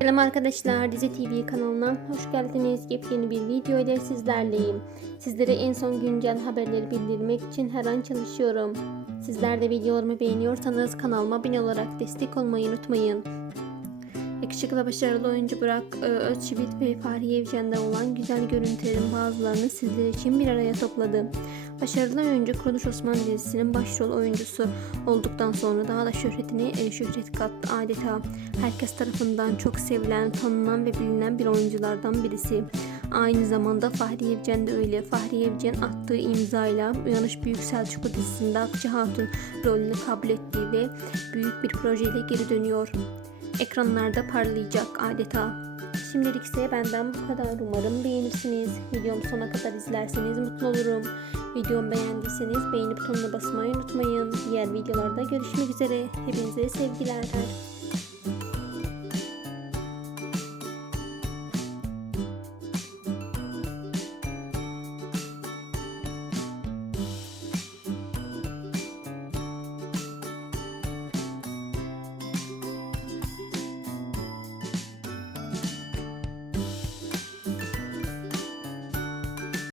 Selam arkadaşlar, Dizi TV kanalına hoş geldiniz. Yepyeni bir video ile sizlerleyim. Sizlere en son güncel haberleri bildirmek için her an çalışıyorum. Sizler de videolarımı beğeniyorsanız kanalıma abone olarak destek olmayı unutmayın. Yakışıklı ve başarılı oyuncu Burak e, Özçivit ve Fahriye Evcen'de olan güzel görüntülerin bazılarını sizler için bir araya topladım. Başarılı oyuncu Kuruluş Osman dizisinin başrol oyuncusu olduktan sonra daha da şöhretine e, şöhret kattı adeta. Herkes tarafından çok sevilen, tanınan ve bilinen bir oyunculardan birisi. Aynı zamanda Fahriye Evcen de öyle. Fahriye Evcen attığı imzayla Uyanış Büyük Selçuklu dizisinde Akça Hatun rolünü kabul ettiği ve büyük bir projeyle geri dönüyor. Ekranlarda parlayacak adeta. Şimdilik ise benden bu kadar. Umarım beğenirsiniz. Videomu sona kadar izlerseniz mutlu olurum. Videomu beğendiyseniz beğeni butonuna basmayı unutmayın. Diğer videolarda görüşmek üzere. Hepinize sevgiler.